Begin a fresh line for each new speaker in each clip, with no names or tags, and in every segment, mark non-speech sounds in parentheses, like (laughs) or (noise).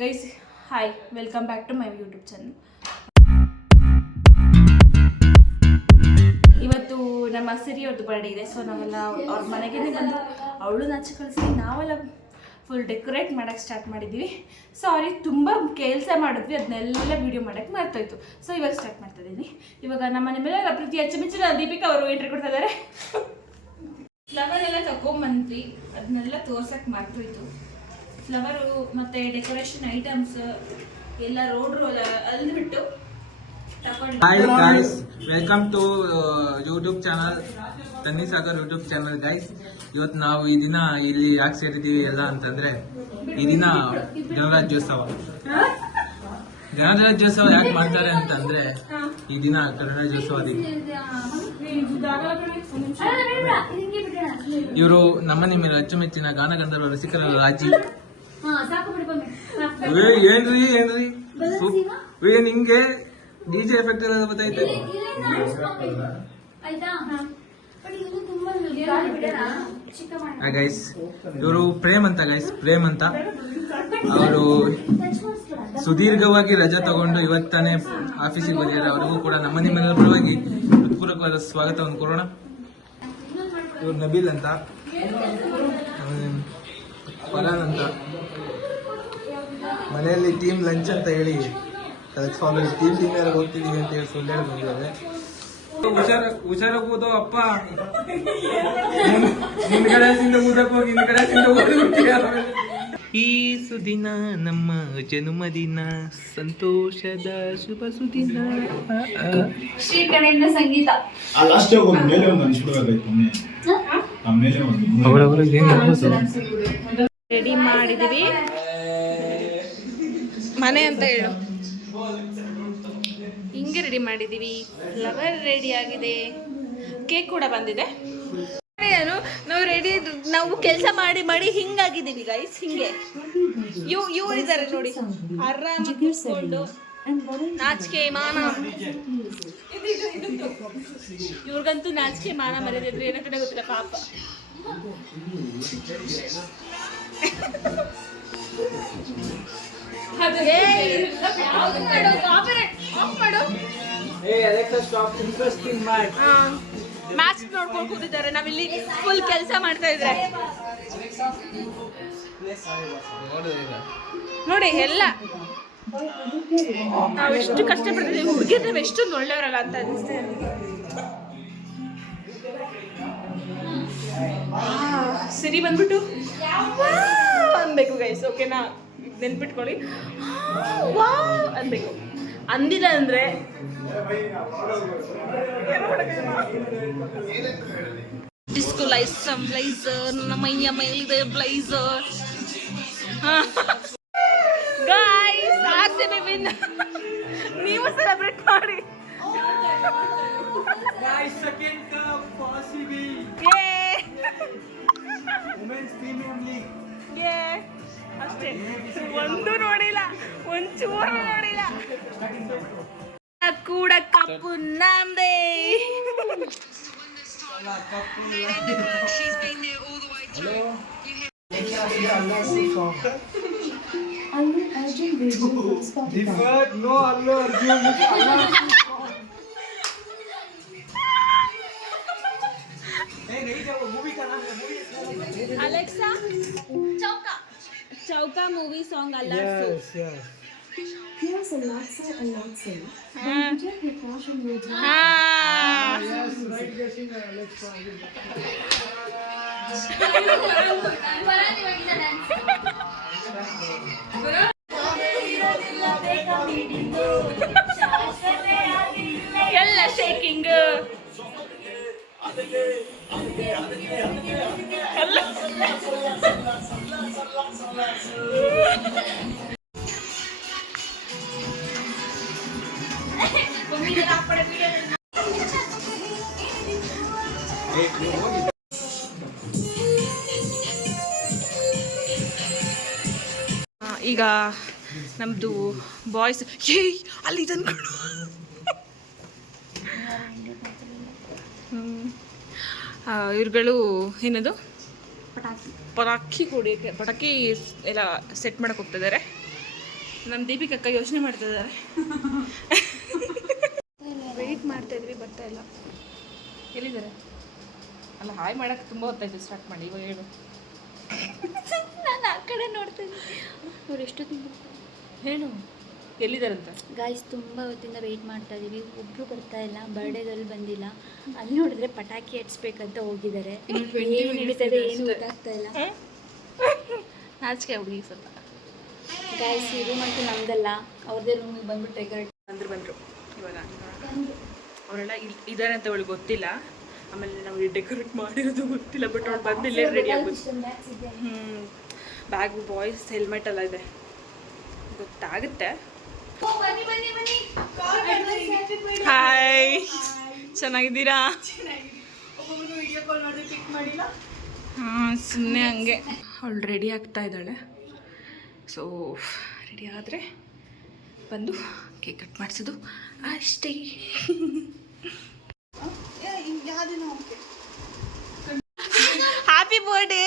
Guys hi welcome back to my YouTube channel ಇವತ್ತು ನಮ್ಮ ಸಿರಿ ಅವ್ರದ್ದು ಬರ್ಡೇ ಇದೆ. ಸೊ ನಾವೆಲ್ಲ ಅವ್ರ ಮನೆಗೆ ಬಂದು ಅವಳು ನಾಚಿ ಕಳಿಸಿ, ನಾವೆಲ್ಲ ಫುಲ್ ಡೆಕೋರೇಟ್ ಮಾಡೋಕ್ಕೆ ಸ್ಟಾರ್ಟ್ ಮಾಡಿದ್ದೀವಿ ಅವ್ರಿಗೆ ತುಂಬ ಕೆಲಸ ಮಾಡಿದ್ವಿ. ಅದನ್ನೆಲ್ಲ ವೀಡಿಯೋ ಮಾಡೋಕ್ಕೆ ಮರ್ತೋಯ್ತು. ಸೊ ಇವಾಗ ಸ್ಟಾರ್ಟ್ ಮಾಡ್ತಾ ಇದ್ದೀನಿ ಇವಾಗ ನಮ್ಮ ಮನೆ ಮೇಲೆ ಪ್ರೀತಿ ಅಚ್ಚುಮೆಚ್ಚಿನ ದೀಪಿಕಾ ಅವರು ಎಂಟ್ರಿ ಕೊಡ್ತಾ ಇದ್ದಾರೆ ಫ್ಲವರ್ ಎಲ್ಲ ತಗೊಂಬಂದ್ವಿ. ಅದನ್ನೆಲ್ಲ ತೋರ್ಸಕ್ಕೆ ಮರ್ತೋಯ್ತು. ಫ್ಲವರು ಮತ್ತೆ ಡೆಕೋರೇಷನ್ ಐಟಮ್ಸ್ ಎಲ್ಲ road roll ಅಲ್ದ್ಬಿಟ್ಟು
hi guys welcome to YouTube channel ತನ್ನಿ ಸಾಗರ್ ಯೂಟ್ಯೂಬ್ ಚಾನಲ್ ಗೈಸ್ ಇವತ್ತು ನಾವು ಈ ದಿನ ಇಲ್ಲಿ ಯಾಕೆ ಸೇರಿದ್ದೀವಿ ಎಲ್ಲ ಅಂತಂದ್ರೆ, ಈ ದಿನ ಗಣರಾಜ್ಯೋತ್ಸವ. ಗಣರಾಜ್ಯೋತ್ಸವ ಯಾಕೆ ಮಾಡ್ತಾರೆ ಅಂತಂದ್ರೆ, ಈ ದಿನ ಗಣರಾಜ್ಯೋತ್ಸವ ದಿನ. ಇವರು ನಮ್ಮ ಮೇಲೆ ಅಚ್ಚುಮೆಚ್ಚಿನ ಗಾನಗಂಧರ್ವ ರಸಿಕರ ರಾಜಿ. ಏ, ಏನ್ರಿ ಏನ್ರಿ? ಏನ್ ಹಿಂಗೆ ಡಿಜೆ ಎಫೆಕ್ಟ್ ಎಲ್ಲ ಗೊತ್ತೈತೆ ಗೈಸ್ ಇವರು ಪ್ರೇಮ್ ಅಂತ ಗೈಸ್ ಪ್ರೇಮ್ ಅಂತ. ಅವರು ಸುದೀರ್ಘವಾಗಿ ರಜಾ ತಗೊಂಡು ಇವತ್ತಾನೆ ಆಫೀಸಿಗೆ ಬಂದಿದ್ದಾರೆ. ಅವರಿಗೂ ಕೂಡ ನಮ್ಮ ನಿಮ್ಮ ಪರವಾಗಿ ಹೃತ್ಪೂರ್ವಕವಾದ ಸ್ವಾಗತವನ್ನು ಕೊಡೋಣ ಇವ್ರು ನಬೀಲ್ ಅಂತ. ಫಲಾನ್ ಅಂತ. ಮನೆಯಲ್ಲಿ ಟೀಮ್ ಲಂಚ್ ಅಂತ ಹೇಳಿ. ಕಲೆಕ್ಟ್ ಟೀಮ್ ಟೀಮ್ ಯಾರು ಹೋಗ್ತಿದ್ದೀವಿ ಅಂತ ಹೇಳಿ ಸುಳ್ಳು ಹೇಳಿ ಬಂದಿದ್ದಾರೆ ಹುಷಾರ ಹುಷಾರಾಗೋದು ಅಪ್ಪ. ಹಿಂದ್ಗಡೆಯಿಂದ ಊಟಕ್ಕೆ ಹೋಗಿ ಹಿಂದ್ಗಡೆಯಿಂದ ಓಡಿ ಈ ಸುದಿನ ನಮ್ಮ ಜನ್ಮದಿನ ಸಂತೋಷದ ಶುಭ ಸುದಿನ.
ಶ್ರೀ ಕಡೆಯಿಂದ ಸಂಗೀತ.
ಆ ಲಾಸ್ಟ್
ಮನೆ ಅಂತ ಹೇಳು. ಹಿಂಗೆ ರೆಡಿ ಮಾಡಿದ್ದೀವಿ. ಫ್ಲವರ್ ರೆಡಿ ಆಗಿದೆ. ಕೇಕ್ ಕೂಡ ಬಂದಿದೆ. ನಾವು ರೆಡಿ ನಾವು ಕೆಲಸ ಮಾಡಿ ಮಾಡಿ ಹಿಂಗಾಗಿದ್ದೀವಿ ಗೈಸ್ ಹಿಂಗೆ. ಇವ್ ಇವರಿದ್ದಾರೆ ನೋಡಿ. ಆರಾಮಾಗಿ ಕೂತ್ಕೊಂಡು. ನಾಚಿಕೆ, ಮಾನ. ಇವ್ರಿಗಂತೂ ನಾಚಿಕೆ, ಮಾನ ಮರ್ಯಾದಿದ್ರೆ ಏನೋ ಕಡೆ ಗೊತ್ತಿಲ್ಲ, ಪಾಪ. ಮ್ಯಾಚ್ ನೋಡ್ಕೊಂಡು ಕೂತಿದ್ದಾರೆ. ನಾವಿಲ್ಲಿ ಫುಲ್ ಕೆಲಸ ಮಾಡ್ತಾ ಇದ್ರೆ. ನೋಡಿ ಎಲ್ಲ. ನಾವೆಷ್ಟು ಕಷ್ಟಪಡ್ತೀವಿ. ಹುಡುಗಿ ಹುಡುಗಿರ್ ನಾವು ಎಷ್ಟೊಂದು ಒಳ್ಳೆಯವರಲ್ಲ ಅಂತ ಅನಿಸ್ತೇವೆ ಸಿರಿ ಬಂದ್ಬಿಟ್ಟು. ಅನ್ಬೇಕು ಗೈಸ್ ಓಕೆನಾ ನೆನ್ಪಿಟ್ಕೊಳ್ಳಿ. ವಾವ್ ಅನ್ಬೇಕು. ಅಂದಿಲ್ಲ ಅಂದ್ರೆ ಡಿಸ್ಕೋ ಲೈಸ್ ಬ್ಲೈಸರ್ ನನ್ನ ಮೈಯ ಮೇಲಿದೆ ಬ್ಲೈಸರ್ ಗಾಯ್ಸ್ ನೀವು ಸೆಲೆಬ್ರೇಟ್ ಮಾಡಿ. League Yay! ಅಷ್ಟೇ ಒಂದು ನೋಡಿಲ್ಲ ಒಂಚೂರು ನೋಡಿಲ್ಲ ಕೂಡ ಕಪ್ಪು ನಮ್ದೇ
Allu Arjun Radio on Spotify.
Alexa ಚೌಕ ಚೌಕ ಮೂವಿ ಸಾಂಗ್ ಅಲ್ಲ
Here's a lot say a lot say.
ಹಾ.
Check your caution words.
ಹಾ. ಎಲ್ಲ ಶೇಕಿಂಗ್ ಆ, ಈಗ ನಮ್ಮದು ಬಾಯ್ಸ್ ಏಯ್ ಅಲ್ಲಿ ತಂದ್ಕೊಡು ಇವ್ರುಗಳು ಏನದು? ಪಟಾಕಿ. ಕೂಡಿ ಪಟಾಕಿ ಎಲ್ಲ ಸೆಟ್ ಮಾಡಕ್ಕೆ ಹೋಗ್ತಿದ್ದಾರೆ. ನಮ್ಮ ದೀಪಿಕಕ್ಕ ಯೋಚನೆ ಮಾಡ್ತಾ ಇದ್ದಾರೆ. ವೆಯ್ಟ್ ಮಾಡ್ತಾ ಇದ್ವಿ ಬರ್ತಾ ಇಲ್ಲ. ಎಲ್ಲಿದ್ದಾರೆ? ಅಲ್ಲ ಹಾಯ್ ಮಾಡಕ್ಕೆ ತುಂಬ ಹೊತ್ತಾಯ್ತು ಸ್ಟಾರ್ಟ್ ಮಾಡಿ ಇವಾಗ ಹೇಳು.
ನಾನು ಆ ಕಡೆ ನೋಡ್ತೀನಿ ಅವ್ರು ತಿಂಗಳು
ಹೇಳು. ಎಲ್ಲಿದ್ದಾರಂತ?
ಗಾಯ್ಸ್ ತುಂಬ ಹೊತ್ತಿಂದ ವೆಯ್ಟ್ ಮಾಡ್ತಾ ಇದ್ದೀವಿ ಒಬ್ರು ಬರ್ತಾ ಇಲ್ಲ ಬರ್ಡೇದಲ್ಲಿ ಬಂದಿಲ್ಲ. ಅಲ್ಲಿ ನೋಡಿದ್ರೆ ಪಟಾಕಿ ಹಚ್ಬೇಕಂತ ಹೋಗಿದ್ದಾರೆ. ಏನು ನಡೀತದೆ ಏನು ಗೊತ್ತಾಗ್ತಾ ಇಲ್ಲ.
ನಾಚಿಕೆ ಹುಡುಗಿ ಸ್ವಲ್ಪ.
ಗಾಯ್ಸ್ ಈ ರೂಮ್ ಅಂತೂ ನಮ್ದಲ್ಲ. ಅವ್ರದ್ದೇ ರೂಮಿಗೆ ಬಂದ್ಬಿಟ್ಟು ರೆಕಾರ್ಡ್
ಬಂದ್ರು ಬಂದರು. ಇವಾಗ ಅವರೆಲ್ಲ ಇದ್ದಾರೆ ಅಂತ ಅವಳಿಗೆ ಗೊತ್ತಿಲ್ಲ. ಆಮೇಲೆ ನಾವು ಡೆಕೋರೇಟ್ ಮಾಡಿರೋದು ಗೊತ್ತಿಲ್ಲ ಬಟ್ ಅವ್ಳು ಬಂದಿಲ್ಲೇ ರೆಡಿ ಆಗುತ್ತೆ ಹ್ಞೂ ಬ್ಯಾಗ್ ಬಾಯ್ಸ್ ಹೆಲ್ಮೆಟ್ ಎಲ್ಲ ಇದೆ. ಗೊತ್ತಾಗುತ್ತೆ. ಹಾಯ್ ಚೆನ್ನಾಗಿದ್ದೀರಾ? ಹಾಂ ಸುಮ್ಮನೆ ಹಂಗೆ. ಅವಳು ರೆಡಿ ಆಗ್ತಾ ಇದ್ದಾಳೆ. ಸೊ ರೆಡಿ ಆದರೆ ಬಂದು ಕೇಕ್ ಕಟ್ ಮಾಡಿಸೋದು. ಅಷ್ಟೇ. ಹ್ಯಾಪಿ ಬರ್ಡೇ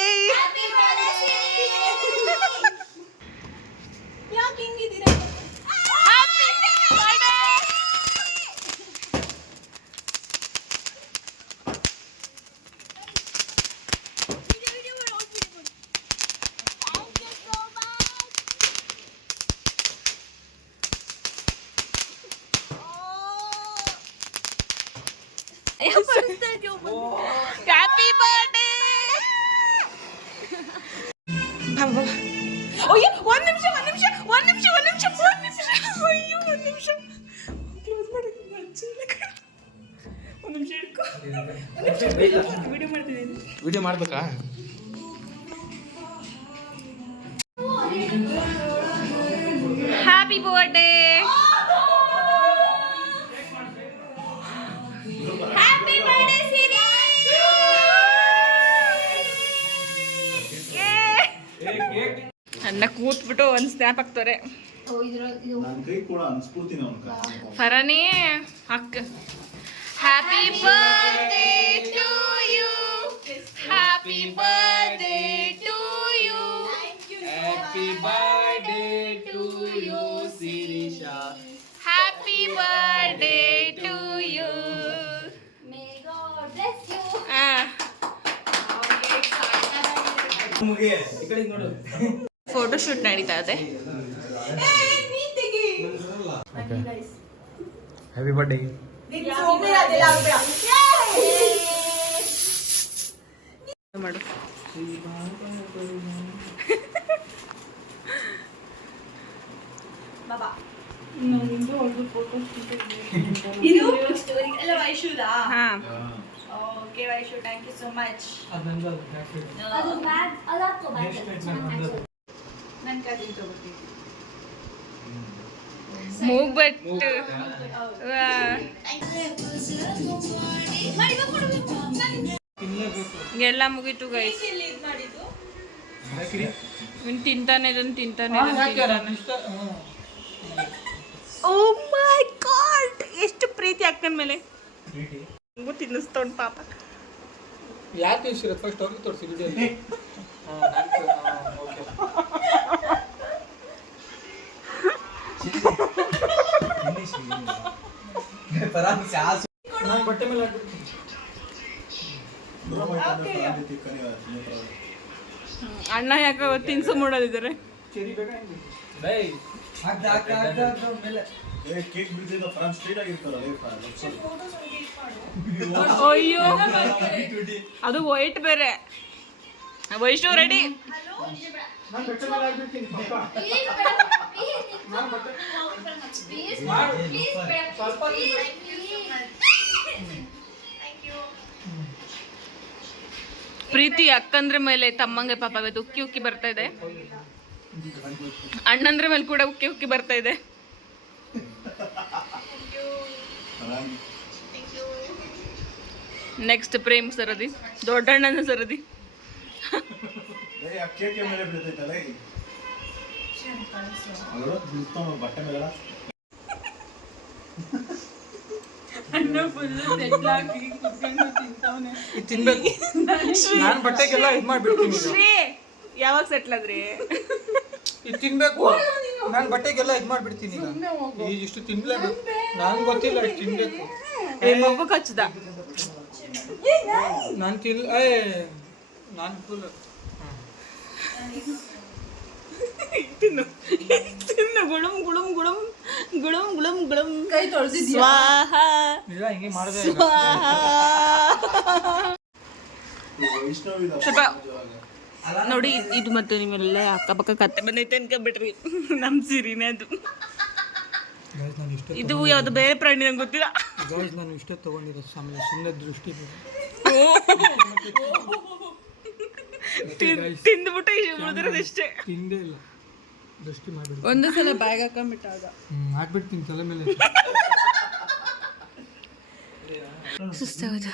ಅಯ್ಯೋ ಒಂದು ನಿಮಿಷ ಒಂದು ನಿಮಿಷ ಒಂದು ನಿಮಿಷ ಒಂದು ನಿಮಿಷ ಒಂದ್ ನಿಮಿಷ ಅಯ್ಯೋ ಒಂದು ನಿಮಿಷ ಕ್ಲೋಸ್ ಮಾಡಿ ಒಂದ್ ನಿಮಿಷ ಹಿಡ್ಕೊ ವಿಡಿಯೋ ಮಾಡ್ತಿದ್ದೀನಿ
ವಿಡಿಯೋ ಮಾಡ್ಬೇಕಾ?
ಹ್ಯಾಪಿ ಬರ್ಡೇ ಅಣ್ಣ ಕೂತ್ಬಿಟ್ಟು ಒಂದು ಸ್ನ್ಯಾಪ್ ಹಾಕ್ತಾರೆ.
ಫರನೇ ಕೈ ಕೂಡ ಅನ್ಸ್ಬಿಡ್ತೀನಿ ಅವ್ನ
ಫರಾನೇ ಅಕ್ಕ happy birthday to you happy birthday to you
happy birthday to you Sirisha
happy birthday to you
ಈ ಕಡೆ ನೋಡು.
ಫೋಟೋ ಶೂಟ್ ನಡೀತಾ ಇದೆ.
ಹ್ಯಾಪಿ ಬರ್ಡೇ
ಮಾಡು. ಹಾ.
Okay Vaishu thank you so much
ಅದು ಬ್ಯಾಗ್ ಅದು ಹಾಕೋ ಬ್ಯಾಗ್
ನನ್ನ ಕಜಿನ್ ತಗೋತೀನಿ.
ಮೂಗ್ಬಟ್ಟು. ಎಲ್ಲ ಮುಗೀತು ಗೈಸ್ ತಿಂತಾನೆ ಇದನ್ನು ತಿಂತಾನೆ ಓ ಮೈ ಗಾಡ್ ಎಷ್ಟು ಪ್ರೀತಿ ಹಾಕ್ತಾನ ಮೇಲೆ. ಹಂಗೂ ತಿನ್ನಿಸ್ತವ್ನು ಪಾಪ.
ಯಾಕೆ ಫಸ್ಟ್ ಅವ್ರಿಗೆ ತೋರಿಸಿ (laughs) ವಿಡಿಯೋ ನಾನು ಬಟ್ಟೆ ಮೇಲೆ ಹಾಕ್ಬಿಡ್ತೀನಿ
ಅಣ್ಣ ಯಾಕೆ ತಿನ್ಸು ಮಾಡೋದಿದ್ದಾರೆ? ಅಯ್ಯೋ ಅದು ವೈಟ್ ಬೇರೆ. ವೈಶು ರೆಡಿ (laughs) ಪ್ರೀತಿ ಅಕ್ಕಂದ್ರ ಮೇಲೆ ತಮ್ಮಂಗೆ ಪಾಪ ಇವತ್ತು ಉಕ್ಕಿ ಉಕ್ಕಿ ಬರ್ತಾ ಇದೆ. ಅಣ್ಣಂದ್ರ ಮೇಲೆ ಕೂಡ ಉಕ್ಕಿ ಉಕ್ಕಿ ಬರ್ತಾ ಇದೆ. ನೆಕ್ಸ್ಟ್ ಪ್ರೇಮ್ ಸರದಿ ದೊಡ್ಡಣ್ಣನ ಸರದಿ.
ಬಟ್ಟೆ ಮೇಲೆ
ಇದು ತಿನ್ಬೇಕು. ನಾನು ಬಟ್ಟೆಗೆಲ್ಲ ಇದು ಮಾಡ್ಬಿಡ್ತೀನಿ.
ಶ್ರೀ ಯಾವಾಗ ಸೆಟ್ಲ್ ಆದ್ರಿ?
ಇದು ತಿನ್ಬೇಕು.
ನಾನು ಬಟ್ಟೆಗೆಲ್ಲ ಇದು ಮಾಡ್ಬಿಡ್ತೀನಿ ಈಗ. ಇಷ್ಟು ತಿನ್ಲೇಬೇಕು. ನಾನು ಗೊತ್ತಿಲ್ಲ ಇಷ್ಟು ತಿನ್ಬೇಕು.
ಮಗು ಕಚ್ಚದ.
ನಾನು ತಿನ್ ಏ ನಾನು ಫುಲ್
ತಿನ್ನು ತಿನ್ನು ಗುಳುಂ ಗುಳುಂ ಗುಳುಂ ಗುಳುಂ ಗುಳುಮ್ ಗುಳುಮ್ ಕೈ ಸ್ವಾಹ.
ಇಲ್ಲ ಹಿಂಗೆ ಮಾಡಿದೆ
ಸ್ವಾಹ. ಸ್ವಲ್ಪ ನೋಡಿ ಇದು ಮತ್ತೆ ನಿಮ್ಮೆಲ್ಲ ಅಕ್ಕಪಕ್ಕ ಕತ್ತೆ ಬಂದೈತೆ ಅನ್ಕೊಂಬಿಟ್ರಿ. ನಮ್ಮ ಸಿರಿನೇ ಅದು.
ನಾನು ಇಷ್ಟ
ಇದು ಯಾವ್ದು ಬೇರೆ ಪ್ರಾಣಿ ನಂಗೆ ಗೊತ್ತಿಲ್ಲ.
ಗೈಸ್ ನಾನು ಇಷ್ಟ ತಗೊಂಡಿರೋ ಸಮಯ ಸುಮ್ಮನೆ ದೃಷ್ಟಿ
ತಿಂದ್ಬಿಟ್ಟು ಉಳಿದಿರೋದಷ್ಟೇ
ತಿಂದೇ ಇಲ್ಲ. ದೃಷ್ಟಿ ಮಾಡಿ
ಒಂದು ಸಲ ಬ್ಯಾಗ್ ಹಾಕೊಂಡ್ಬಿಟ್ಟಾಗ
ಹ್ಞೂ ಹಾಕ್ಬಿಡ್ತೀನಿ ತಲೆ ಮೇಲೆ.
ಸುಸ್ತಾಗುತ್ತೆ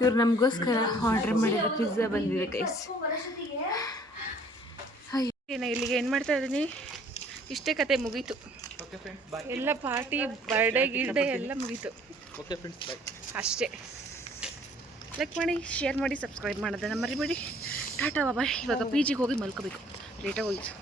ಇವ್ರು ನಮಗೋಸ್ಕರ ಆರ್ಡರ್ ಮಾಡಿದ ಪಿಜ್ಜಾ ಬಂದಿದೆ ಕೈಸ್ ನಾ ಇಲ್ಲಿಗೆ ಏನು ಮಾಡ್ತಾ ಇದ್ದೀನಿ? ಇಷ್ಟೇ ಕತೆ ಮುಗೀತು.
ಓಕೆ ಫ್ರೆಂಡ್ಸ್ ಬಾಯ್
ಎಲ್ಲ ಪಾರ್ಟಿ ಬರ್ಡೇ ಗಿರ್ಡೆ ಎಲ್ಲ ಮುಗೀತು.
ಓಕೆ ಫ್ರೆಂಡ್ಸ್ ಬಾಯ್
ಅಷ್ಟೇ. ಲೈಕ್ ಮಾಡಿ ಶೇರ್ ಮಾಡಿ ಸಬ್ಸ್ಕ್ರೈಬ್ ಮಾಡೋದನ್ನ ಮರಿಬೇಡಿ. ಟಾಟಾ ಬಾಬಾ ಇವಾಗ ಪಿ ಜಿಗೆ ಹೋಗಿ ಮಲ್ಕೋಬೇಕು. এটা বলছো।